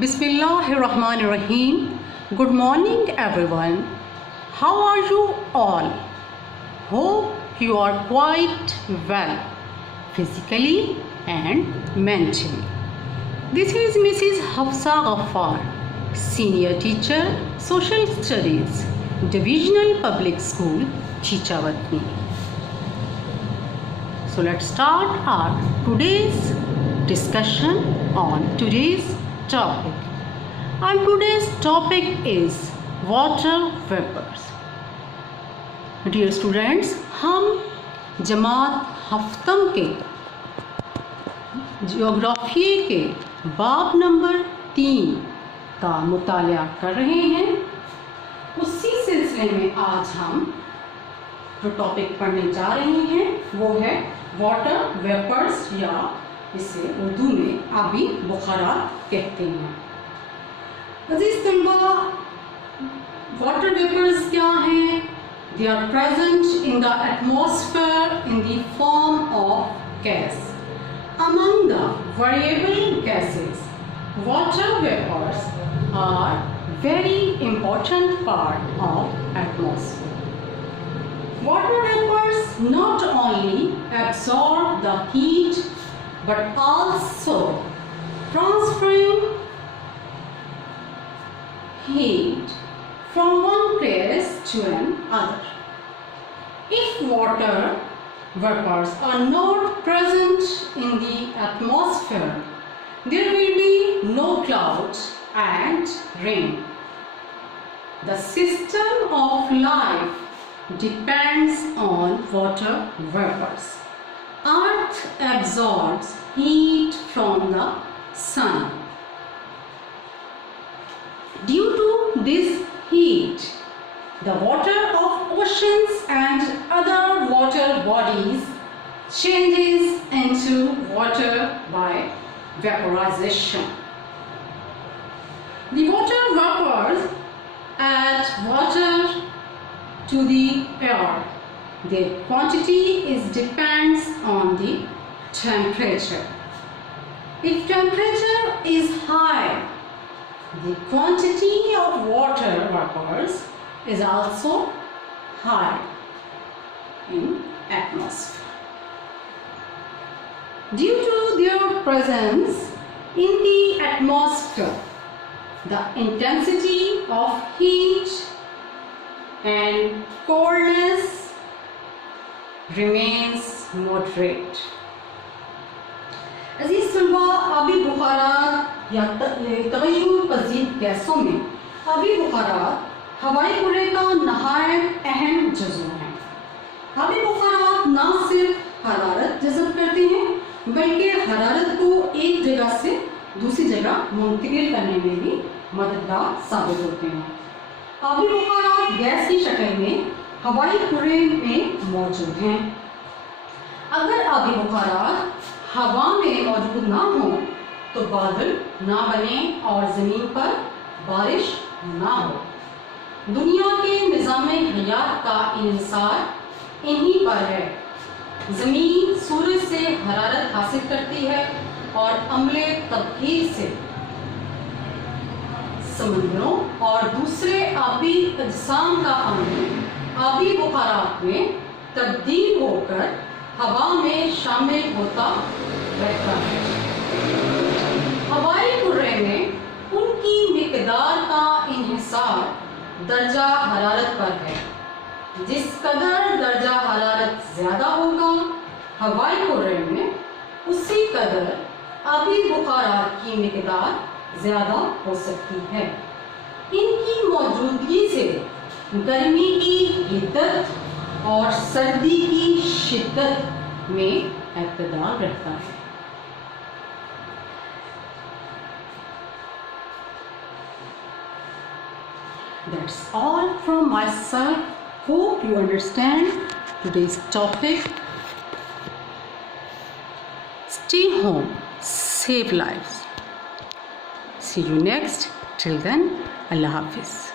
Bismillahirrahmanirrahim. Good morning, everyone. How are you all? Hope you are quite well, physically and mentally. This is Mrs. Hafsa Ghaffar, Senior Teacher, Social Studies, Divisional Public School, Chichawatni. So let's start our today's discussion on today's topic. And today's topic is water vapors. Dear students, हम जमात हफ्तम के geography के बाब number 3 का मुतालिया कर रहे हैं। उसी सिलसिले में आज हम जो टॉपिक पढ़ने जा रहे हैं वो है वाटर वेपर्स, या इसे उर्दू में आबी बुखारात कहते हैं। अजीज तलबा, वाटर वेपर्स क्या हैं? They are present in the atmosphere in the form of gas. Among the variable gases, water vapors are very important part of atmosphere. Water vapors not only absorb the heat but also transferring heat from one place to another. If water vapors are not present in the atmosphere, there will be no clouds and rain. The system of life depends on water vapors. Earth absorbs heat from the sun. Due to this heat, the water of oceans and other water bodies changes into water by vaporization. The water vapors add water to the air. Their quantity depends on the temperature. If temperature is high, the quantity of water vapors is also high in atmosphere. Due to their presence in the atmosphere, the intensity of heat and coldness remains moderate. अजीज तलबा, आबी बुखारात या तगय्युर पज़ीर गैसों में आबी बुखारात हवाई कुर्रे का नहायत अहम जुज़्व हैं। आबी बुखारात न सिर्फ हरारत जज़ब करते हैं बल्कि हरारत को एक जगह से दूसरी जगह मुंतकिल करने में भी मददगार साबित होते हैं। आबी बुखारात गैस की शक्ल में हवाई कुर्रे में मौजूद हैं। अगर आबी बुखारात हवा में मौजूद ना हो तो बादल ना बने और ज़मीन पर बारिश ना हो। दुनिया के निज़ाम हयात का इन्हिसार इन्हीं पर है। ज़मीन सूरज से हरारत हासिल करती है और अम्ले तबखीर से समुद्रों और दूसरे आबी अजसाम का पानी आबी बुखारात में तब्दील होकर हवा में शामिल होता रहता है। हवाई कुर्रे में उनकी मिकदार का इन्हिसार दर्जा हरारत पर है। जिस कदर दर्जा हरारत ज़्यादा होगा हवाई कुर्रे में, उसी कदर आबी बुखारात की मिकदार ज़्यादा हो सकती है। इनकी मौजूदगी से गर्मी की हिद्दत और सर्दी की शिद्दत में इक़्तिदार रहता है। That's all from myself. Hope you understand today's topic. Stay home, save lives. See you next. Till then, Allah Hafiz.